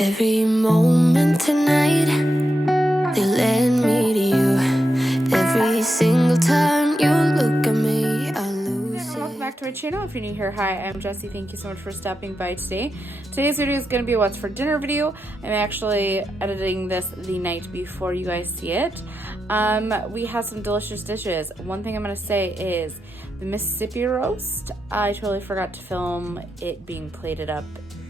Every moment tonight, they led me to you. Every single time you look at me, I lose it. Welcome back to my channel. If you're new here, hi, I'm Jessi. Thank you so much for stopping by today. Today's video is going to be a what's for dinner video. I'm actually editing this the night before you guys see it. We have some delicious dishes. One thing I'm going to say is the Mississippi roast. I totally forgot to film it being plated up,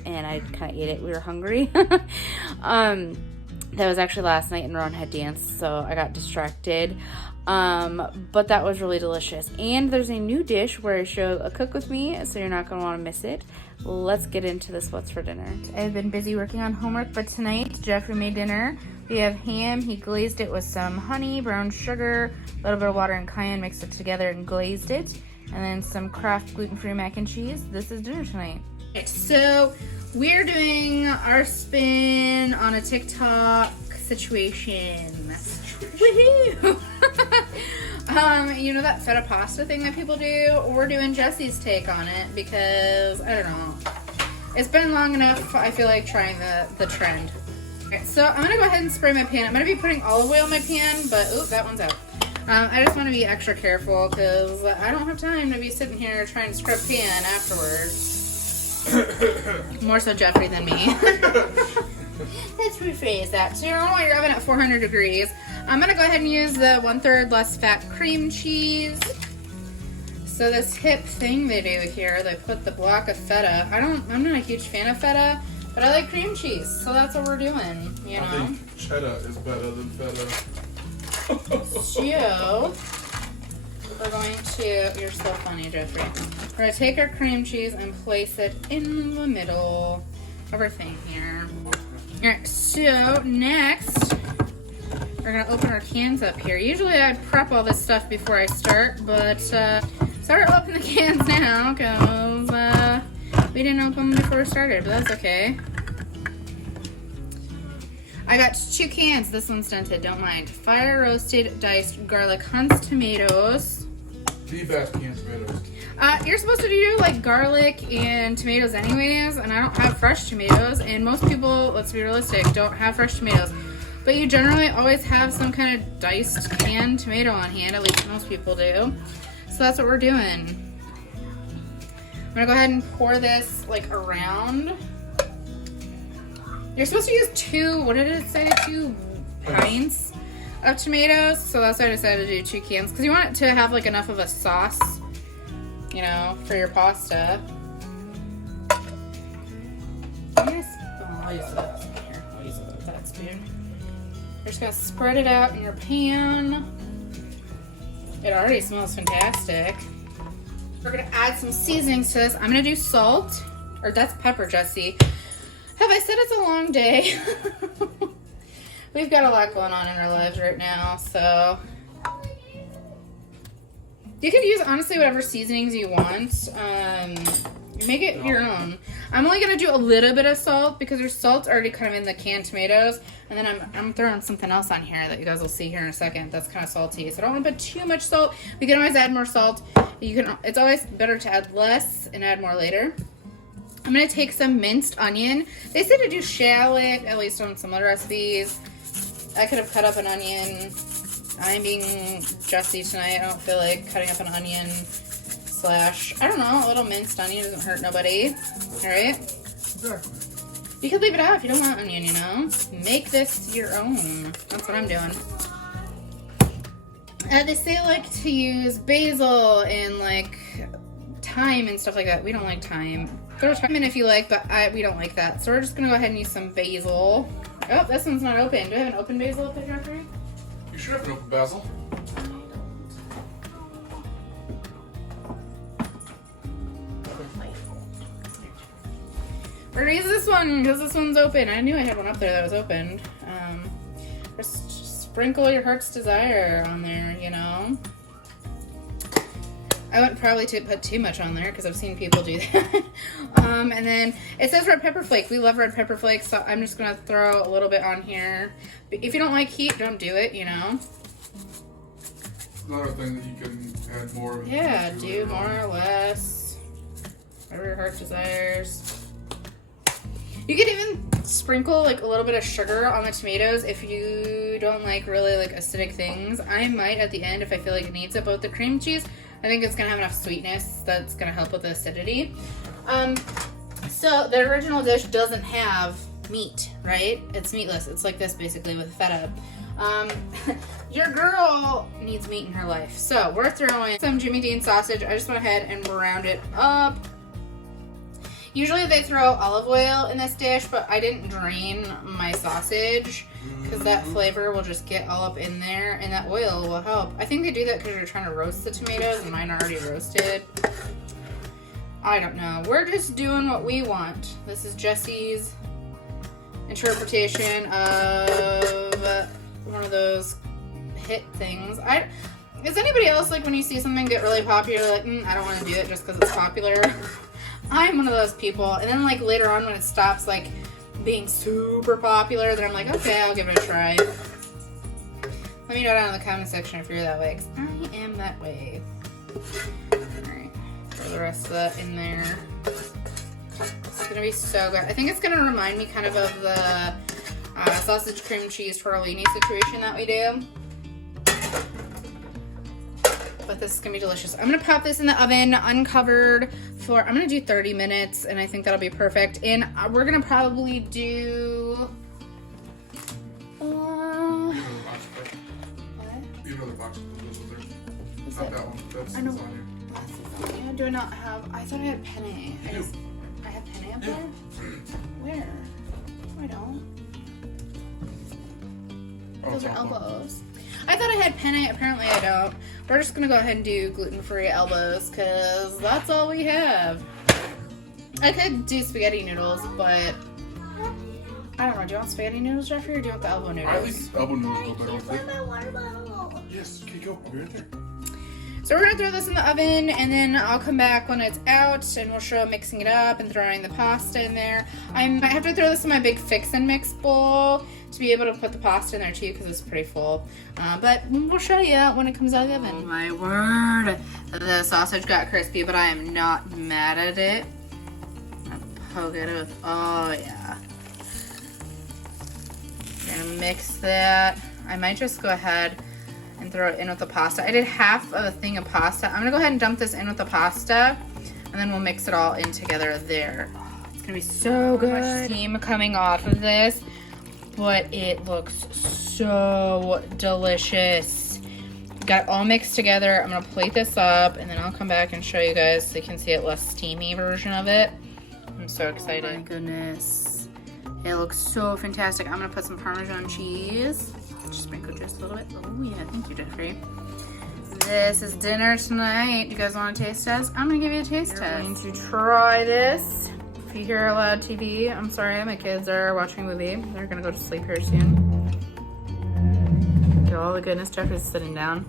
and I kind of ate it. We were hungry. That was actually last night, and Ron had danced, so I got distracted. But that was really delicious. And there's a new dish where I show a cook with me, so you're not going to want to miss it. Let's get into this what's for dinner. I've been busy working on homework, but tonight Jeffrey made dinner. We have ham. He glazed it with some honey, brown sugar, a little bit of water and cayenne, mixed it together and glazed it. And then some Kraft gluten-free mac and cheese. This is dinner tonight. Okay, so we're doing our spin on a TikTok situation. Woohoo! You know that feta pasta thing that people do? We're doing Jessi's take on it because, I don't know, it's been long enough, I feel like, trying the trend. Okay, so I'm going to go ahead and spray my pan. I'm going to be putting olive oil in my pan, but, oop, that one's out. I just want to be extra careful because I don't have time to be sitting here trying to scrub pan afterwards. More so Jeffrey than me. Let's rephrase that. So you're going to want your oven at 400 degrees. I'm going to go ahead and use the 1/3 less fat cream cheese. So this hip thing they do here, they put the block of feta. I'm not a huge fan of feta, but I like cream cheese. So that's what we're doing, you know. I think cheddar is better than feta. So we're going to, you're so funny, Jeffrey. We're going to take our cream cheese and place it in the middle of our thing here. Alright, so next, we're going to open our cans up here. Usually I prep all this stuff before I start, but start opening the cans now because we didn't open them before we started, but that's okay. I got 2 cans. This one's dented, don't mind. Fire roasted diced garlic Hunt's tomatoes. The best canned tomatoes. You're supposed to do like garlic and tomatoes anyways, and I don't have fresh tomatoes, and most people, let's be realistic, don't have fresh tomatoes. But you generally always have some kind of diced canned tomato on hand, at least most people do. So that's what we're doing. I'm gonna go ahead and pour this like around. You're supposed to use 2, what did it say, 2 pints of tomatoes. So that's why I decided to do 2 cans, because you want it to have like enough of a sauce, you know, for your pasta. Yes. Oh, I'll use that spoon here. I'll use that spoon. You're just gonna spread it out in your pan. It already smells fantastic. We're gonna add some seasonings to this. I'm gonna do salt, or that's pepper, Jessi. Have I said it's a long day? We've got a lot going on in our lives right now, so you can use, honestly, whatever seasonings you want. Make it your own. I'm only gonna do a little bit of salt because there's salt already kind of in the canned tomatoes, and then I'm throwing something else on here that you guys will see here in a second. That's kind of salty, so I don't want to put too much salt. We can always add more salt. It's always better to add less and add more later. I'm going to take some minced onion. They say to do shallot, at least on some other recipes. I could have cut up an onion. I'm being Jessi tonight. I don't feel like cutting up an onion / I don't know, a little minced onion doesn't hurt nobody. Alright? Exactly. You could leave it out if you don't want onion, you know? Make this your own. That's what I'm doing. They say like to use basil and like thyme and stuff like that. We don't like thyme. Throw thyme in if you like, but we don't like that. So we're just gonna go ahead and use some basil. Oh, this one's not open. Do I have an open basil up there, Jeffrey? You should have an open basil. We're gonna use this one because this one's open. I knew I had one up there that was opened. Just sprinkle your heart's desire on there, you know. I wouldn't probably put too much on there because I've seen people do that. And then it says red pepper flake. We love red pepper flakes, so I'm just gonna throw a little bit on here. If you don't like heat, don't do it, you know. Another thing that you can add more of. Yeah, do more or less. Whatever your heart desires. You could even sprinkle like a little bit of sugar on the tomatoes if you don't like really like acidic things. I might at the end if I feel like it needs it, but with the cream cheese, I think it's gonna have enough sweetness that's gonna help with the acidity. So the original dish doesn't have meat, right? It's meatless. It's like this basically with feta. Your girl needs meat in her life. So we're throwing some Jimmy Dean sausage. I just went ahead and browned it up. Usually they throw olive oil in this dish, but I didn't drain my sausage because that flavor will just get all up in there and that oil will help. I think they do that because you're trying to roast the tomatoes and mine are already roasted. I don't know. We're just doing what we want. This is Jessi's interpretation of one of those hit things. Is anybody else like when you see something get really popular, like, I don't want to do it just because it's popular? I'm one of those people. And then like later on when it stops like being super popular, then I'm like, okay, I'll give it a try. Let me know down in the comment section if you're that way, because I am that way. Alright, throw the rest of that in there. It's gonna be so good. I think it's gonna remind me kind of the sausage cream cheese tortellini situation that we do. But this is gonna be delicious. I'm gonna pop this in the oven uncovered for, I'm gonna do 30 minutes and I think that'll be perfect. And we're gonna probably do, You know the box that goes with there. Is Not it? that one. That's I know. lasagna. Yeah, do I not have, I thought I had penne. I have penne up there? Where? No, I don't. Oh, Those it's are on one. elbows. I thought I had penne, apparently I don't. We're just gonna go ahead and do gluten-free elbows because that's all we have. I could do spaghetti noodles, but I don't know. Do you want spaghetti noodles, Jeffrey, or do you want the elbow I noodles? think elbow noodles go better with Where's it. my water bottle? Yes, okay, go. I'll be right there. So we're gonna throw this in the oven and then I'll come back when it's out and we'll show mixing it up and throwing the pasta in there. I might have to throw this in my big fix and mix bowl to be able to put the pasta in there too because it's pretty full. But we'll show you when it comes out of the oven. Oh my word. The sausage got crispy, but I am not mad at it. I'm gonna poke it with, oh yeah. Gonna mix that. I might just go ahead and throw it in with the pasta. I did half of a thing of pasta. I'm gonna go ahead and dump this in with the pasta and then we'll mix it all in together there. It's gonna be so good. Much steam coming off of this, but it looks so delicious. Got it all mixed together. I'm gonna plate this up and then I'll come back and show you guys so you can see it less steamy version of it. I'm so excited. Oh my goodness. It looks so fantastic. I'm gonna put some Parmesan cheese. Just sprinkle just a little bit. Oh yeah, thank you, Jeffrey. This is dinner tonight. You guys want a taste test? I'm gonna give you a taste test. I'm going to try this. If you hear a loud TV, I'm sorry, my kids are watching a movie. They're gonna go to sleep here soon. Look at all the goodness. Jeffrey's sitting down.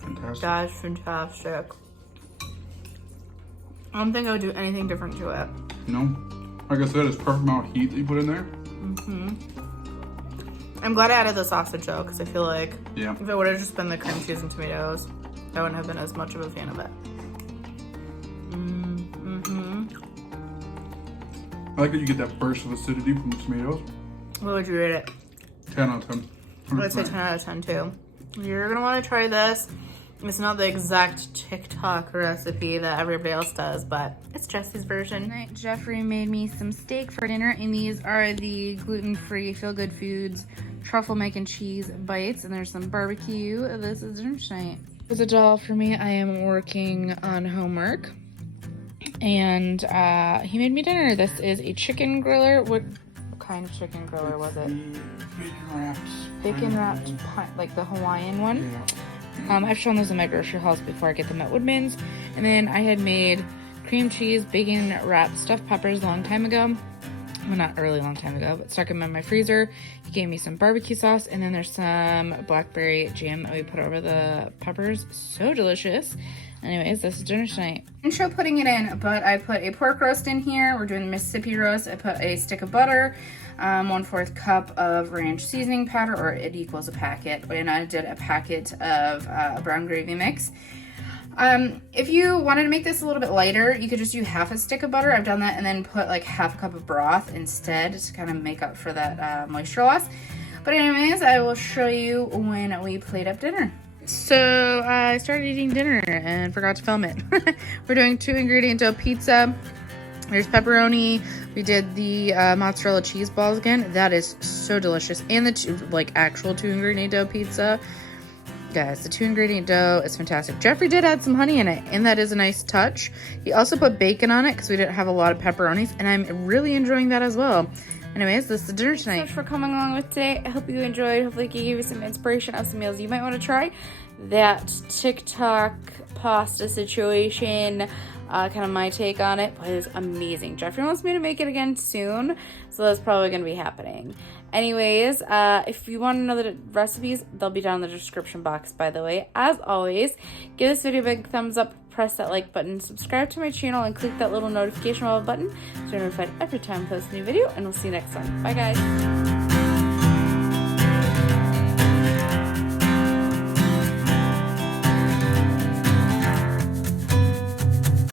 Fantastic. That's fantastic. I don't think I would do anything different to it. No? Like I said, it's perfect amount of heat that you put in there. I'm glad I added the sausage though, because I feel like Yeah. if it would have just been the cream cheese and tomatoes, I wouldn't have been as much of a fan of it. I like that you get that burst of acidity from the tomatoes. What would you rate it? 10 out of 10. I would say 10 out of 10 too. You're gonna want to try this. It's not the exact TikTok recipe that everybody else does, but it's Jessi's version. Tonight, Jeffrey made me some steak for dinner, and these are the gluten-free Feel Good Foods truffle mac and cheese bites, and there's some barbecue. This is dinner tonight. As a doll for me, I am working on homework, and he made me dinner. This is a chicken griller. What kind of chicken griller was it? Bacon wrapped. Bacon wrapped, like the Hawaiian one. Yeah. I've shown those in my grocery hauls before I get them at Woodman's. And then I had made cream cheese, bacon wrapped stuffed peppers a long time ago. Well, not a really long time ago, but stuck them in my freezer. He gave me some barbecue sauce, and then there's some blackberry jam that we put over the peppers. So delicious. Anyways, this is dinner tonight. I didn't show putting it in, but I put a pork roast in here. We're doing the Mississippi roast. I put a stick of butter, 1/4 cup of ranch seasoning powder, or it equals a packet. And I did a packet of brown gravy mix. If you wanted to make this a little bit lighter, you could just do half a stick of butter. I've done that, and then put like half a cup of broth instead to kind of make up for that moisture loss. But anyways, I will show you when we plate up dinner. So I started eating dinner and forgot to film it. We're doing 2-ingredient dough pizza. There's pepperoni. We did the mozzarella cheese balls again. That is so delicious. And the actual 2-ingredient dough pizza. Guys, the 2-ingredient dough is fantastic. Jeffrey did add some honey in it, and that is a nice touch. He also put bacon on it because we didn't have a lot of pepperonis, and I'm really enjoying that as well. Anyways, this is the dinner tonight. Thanks so much for coming along with today. I hope you enjoyed. Hopefully, it gave you some inspiration of some meals you might want to try. That TikTok pasta situation, kind of my take on it, was amazing. Jeffrey wants me to make it again soon, so that's probably going to be happening. Anyways, if you want to know the recipes, they'll be down in the description box, by the way. As always, give this video a big thumbs up, press that like button, subscribe to my channel, and click that little notification bell button so you're notified every time I post a new video, and we'll see you next time. Bye, guys.